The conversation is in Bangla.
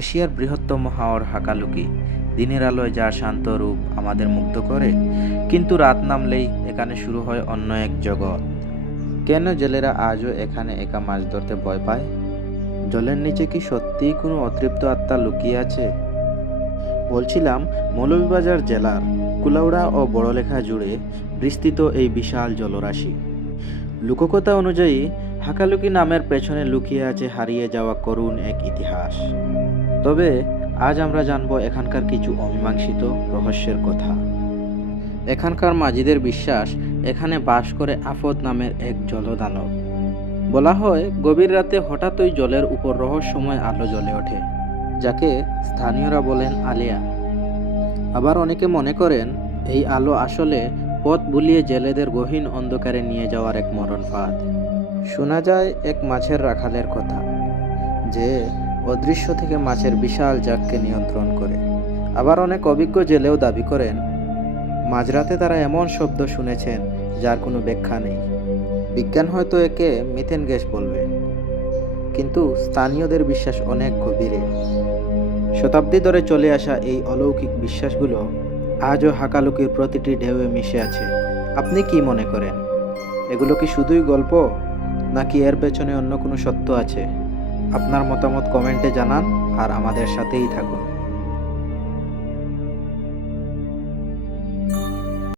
এশিয়ার বৃহত্তম হাওর হাকালুকি, দিনের আলোয় যার শান্ত রূপ আমাদের মুগ্ধ করে, কিন্তু রাত নামলেই এখানে শুরু হয় অন্য এক জগৎ। কেন জেলেরা আজও এখানে একা মাছ ধরতে ভয় পায়? জলের নিচে কি সত্যিই কোনো অতৃপ্ত আত্মা লুকিয়ে আছে? বলছিলাম, মৌলভীবাজার জেলার কুলাউড়া ও বড়লেখা জুড়ে বিস্তৃত এই বিশাল জলরাশি। লোককথা অনুযায়ী হাকালুকি নামের পেছনে লুকিয়ে আছে হারিয়ে যাওয়া করুণ এক ইতিহাস। তবে আজ আমরা জানব এখানকার কিছু অমীমাংসিত রহস্যের কথা। এখানকার মাঝিদের বিশ্বাস, এখানে বাস করে আফত নামের এক জলদানব। বলা হয় গভীর রাতে হঠাৎই জলের উপর রহস্যময় আলো জ্বলে ওঠে, যাকে স্থানীয়রা বলেন আলিয়া। আবার অনেকে মনে করেন এই আলো আসলে পথ ভুলিয়ে জেলেদের গহীন অন্ধকারে নিয়ে যাওয়ার এক মরণ ফাঁদ। শোনা যায় এক মাছের রাখালের কথা, যে অদৃশ্য থেকে মাছের বিশাল জাককে নিয়ন্ত্রণ করে। আবার অনেক অভিজ্ঞ জেলেও দাবি করেন মাঝরাতে তারা এমন শব্দ শুনেছেন যার কোনো ব্যাখ্যা নেই। বিজ্ঞান হয়তো একে মিথেন গ্যাস বলবে, কিন্তু স্থানীয়দের বিশ্বাস অনেক গভীরে। শতাব্দী ধরে চলে আসা এই অলৌকিক বিশ্বাসগুলো আজও হাকালুকির প্রতিটি ঢেউয়ে মিশে আছে। আপনি কি মনে করেন, এগুলো কি শুধুই গল্প, নাকি এর পেছনে অন্য কোনো সত্য আছে? আপনার মতামত কমেন্টে জানান আর আমাদের সাথেই থাকুন।